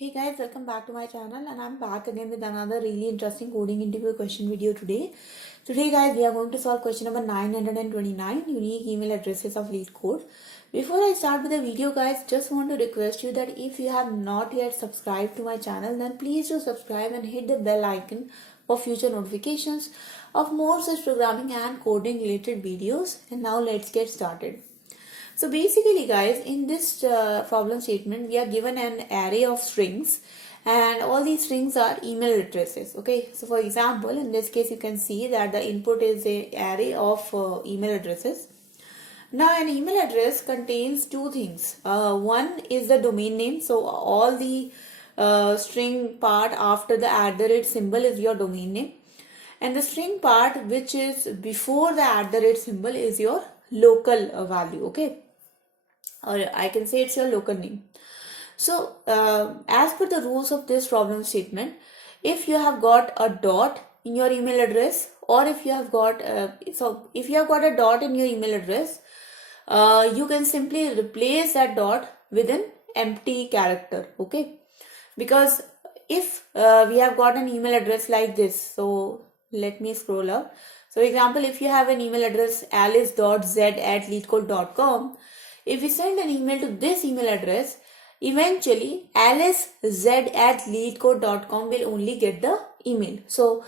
Hey guys, welcome back to my channel, and I'm back again with another really interesting coding interview question video today. Today guys, we are going to solve question number 929, unique email addresses of Leetcode. Before I start with the video guys, just want to request you that if you have not yet subscribed to my channel, then please do subscribe and hit the bell icon for future notifications of more such programming and coding related videos. And now let's get started. So basically guys, in this problem statement, we are given an array of strings and all these strings are email addresses. Okay, so for example, in this case, you can see that the input is an array of email addresses. Now an email address contains two things. One is the domain name. So all the string part after the @ symbol is your domain name. And the string part which is before the @ symbol is your local value. Okay, or I can say it's your local name. So as per the rules of this problem statement, if you have got a dot in your email address, or if you have got if you have got a dot in your email address, you can simply replace that dot with an empty character. Okay, because if we have got an email address like this, so let me scroll up. So example, if you have an email address alice.z@leetcode.com, if we send an email to this email address, eventually alicez@leetcode.com will only get the email. So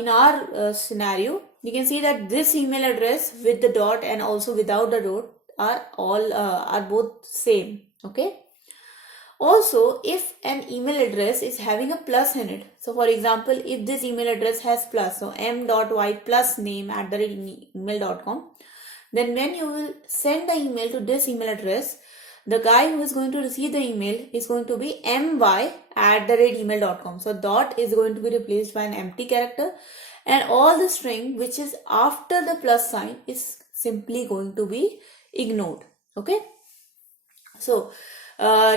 in our scenario, you can see that this email address with the dot and also without the dot are both same. Okay. Also, if an email address is having a plus in it, so for example, if this email address has plus, so m.white plus name @email.com, then when you will send the email to this email address, the guy who is going to receive the email is going to be my@email.com. So dot is going to be replaced by an empty character, and all the string which is after the plus sign is simply going to be ignored. Okay. So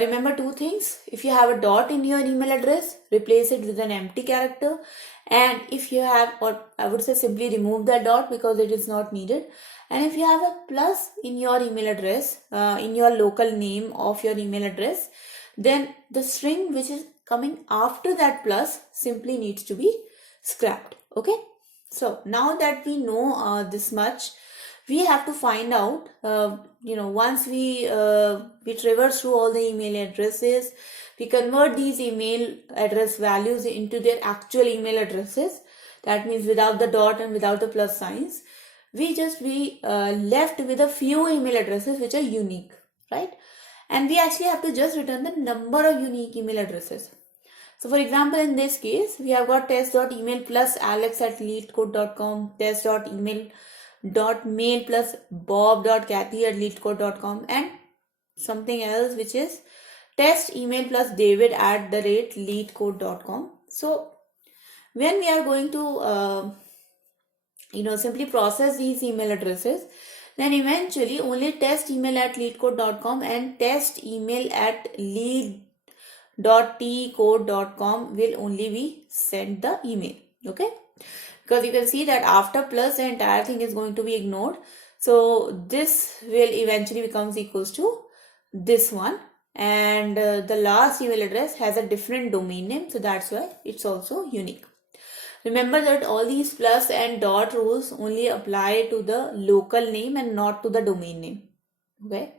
remember two things. If you have a dot in your email address, replace it with an empty character. And if you have, or I would say simply remove that dot because it is not needed. And if you have a plus in your email address, in your local name of your email address, then the string which is coming after that plus simply needs to be scrapped. Okay. So now that we know this much, we have to find out, once we traverse through all the email addresses, we convert these email address values into their actual email addresses. That means without the dot and without the plus signs, we just be left with a few email addresses which are unique, right? And we actually have to just return the number of unique email addresses. So for example, in this case, we have got test.email plus alex@leetcode.com, test.email.mail plus bob.kathy@leetcode.com, and something else which is test email plus david@leetcode.com. So when we are going to simply process these email addresses, then eventually only test email@leetcode.com and test email@lead.tcode.com will only be sent the email. Okay, because you can see that after plus the entire thing is going to be ignored. So this will eventually becomes equals to this one, and the last email address has a different domain name, so that's why it's also unique. Remember that all these plus and dot rules only apply to the local name and not to the domain name. Okay.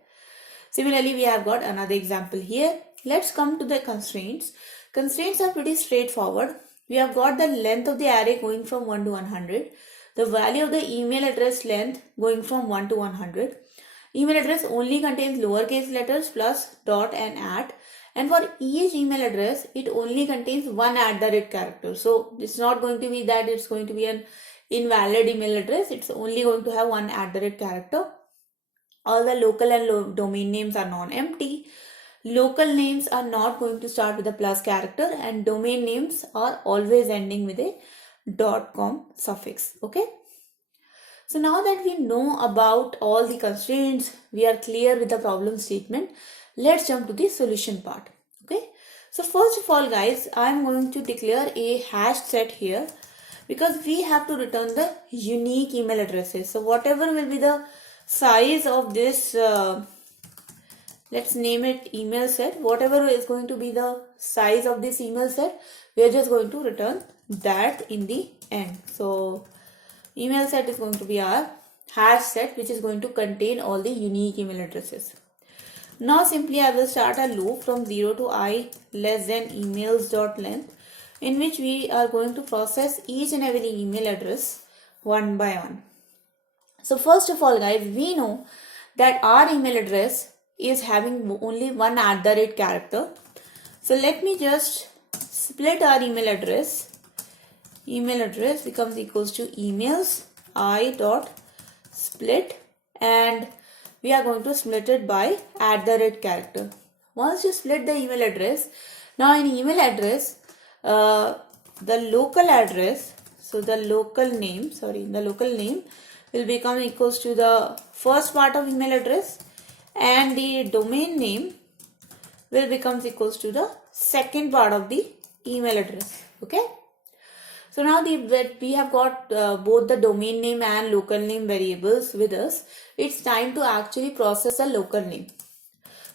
Similarly, we have got another example here. Let's come to the constraints. Constraints are pretty straightforward. We have got the length of the array going from 1 to 100. The value of the email address length going from 1 to 100. Email address only contains lowercase letters plus dot and @ and for each email address, it only contains one @ character. So it's not going to be that it's going to be an invalid email address. It's only going to have one @ character. All the local and domain names are non-empty. Local names are not going to start with a plus character, and domain names are always ending with a .com suffix. Okay. So now that we know about all the constraints, we are clear with the problem statement. Let's jump to the solution part. Okay. So first of all, guys, I'm going to declare a hash set here because we have to return the unique email addresses. So whatever will be the size of this let's name it email set. Whatever is going to be the size of this email set, we are just going to return that in the end. So email set is going to be our hash set, which is going to contain all the unique email addresses. Now simply I will start a loop from 0 to I less than emails dot length, in which we are going to process each and every email address one by one. So first of all guys, we know that our email address is having only one @ character. So let me just split our email address. Email address becomes equals to emails I dot split, and we are going to split it by @ character. Once you split the email address, now in email address, the local address, so the local name will become equals to the first part of email address, and the domain name will becomes equals to the second part of the email address. Okay. So now that we have got both the domain name and local name variables with us, it's time to actually process the local name.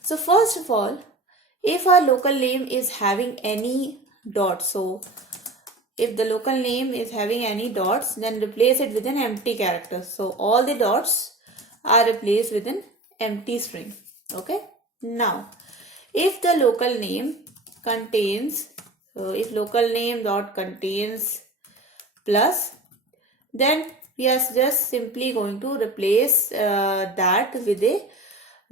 So first of all, if our local name is having any dots, so if the local name is having any dots, then replace it with an empty character. So all the dots are replaced with an empty string. Okay. Now, if the local name contains, if local name dot contains plus, then we are just simply going to replace that with a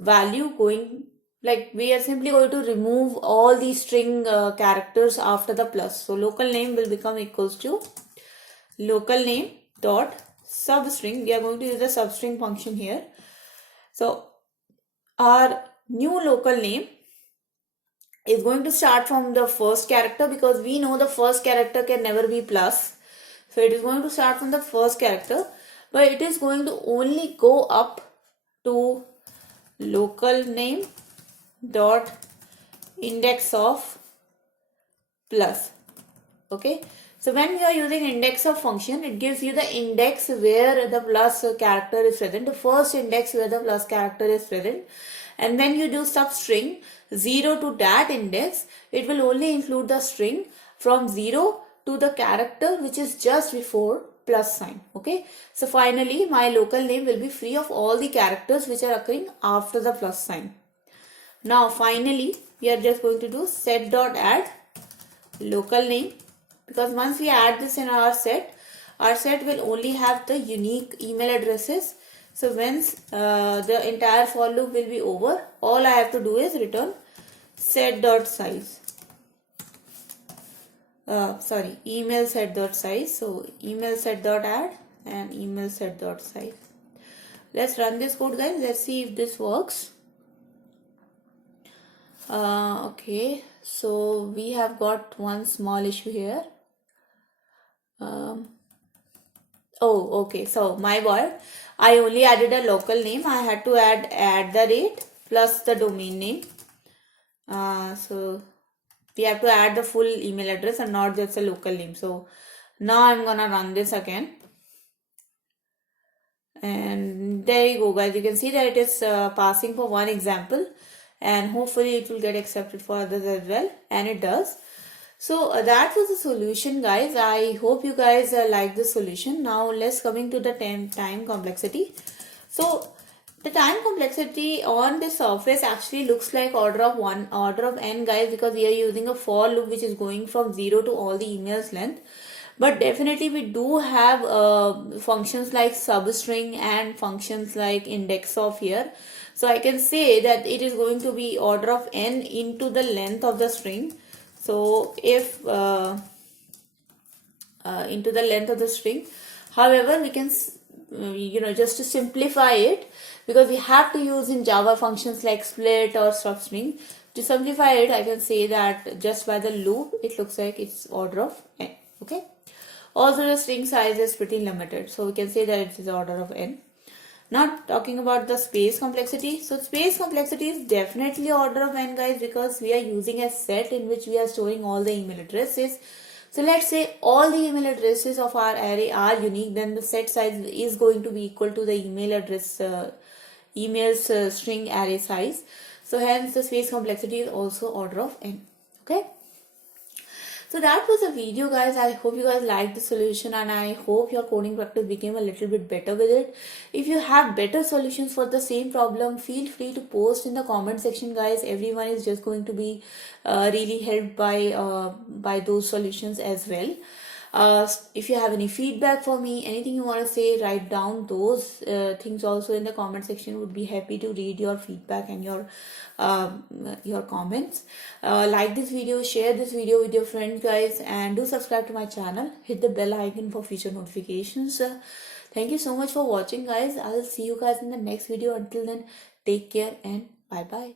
value going, like we are simply going to remove all the string characters after the plus. So local name will become equals to local name dot substring. We are going to use the substring function here. So our new local name is going to start from the first character, because we know the first character can never be plus. So it is going to start from the first character, but it is going to only go up to local name dot index of plus. Okay. So when you are using index of function, it gives you the index where the plus character is present, the first index where the plus character is present. And when you do substring 0 to that index, it will only include the string from 0 to the character which is just before plus sign. Okay. So finally my local name will be free of all the characters which are occurring after the plus sign. Now finally we are just going to do set dot add local name, because once we add this in our set will only have the unique email addresses. So once the entire for loop will be over, all I have to do is return set dot size. Email set dot size. So email set dot add and email set dot size. Let's run this code guys. Let's see if this works. Okay, so we have got one small issue here. Okay, so my word, I only added a local name. I had to add @ plus the domain name. So we have to add the full email address and not just a local name. So now I'm gonna run this again, and there you go guys. You can see that it is passing for one example, and hopefully it will get accepted for others as well, and it does. So that was the solution guys. I hope you guys like the solution. Now let's coming to the time complexity. So the time complexity on this surface actually looks like order of n guys, because we are using a for loop which is going from 0 to all the emails length. But definitely we do have functions like substring and functions like index of here. So I can say that it is going to be order of n into the length of the string. So if into the length of the string, however we can just to simplify it, because we have to use in Java functions like split or substring. To simplify it, I can say that just by the loop it looks like it's order of n. Okay. Also the string size is pretty limited, so we can say that it is order of n. Now talking about the space complexity. So space complexity is definitely order of n guys, because we are using a set in which we are storing all the email addresses. So let's say all the email addresses of our array are unique, then the set size is going to be equal to the email address string array size. So hence the space complexity is also order of n. Okay. So that was the video, guys. I hope you guys liked the solution, and I hope your coding practice became a little bit better with it. If you have better solutions for the same problem, feel free to post in the comment section, guys. Everyone is just going to be really helped by those solutions as well. If you have any feedback for me, anything you want to say, write down those things also in the comment section. Would be happy to read your feedback and your comments. Like this video, share this video with your friends, guys, and do subscribe to my channel. Hit the bell icon for future notifications. Thank you so much for watching, guys. I'll see you guys in the next video. Until then, take care and bye bye.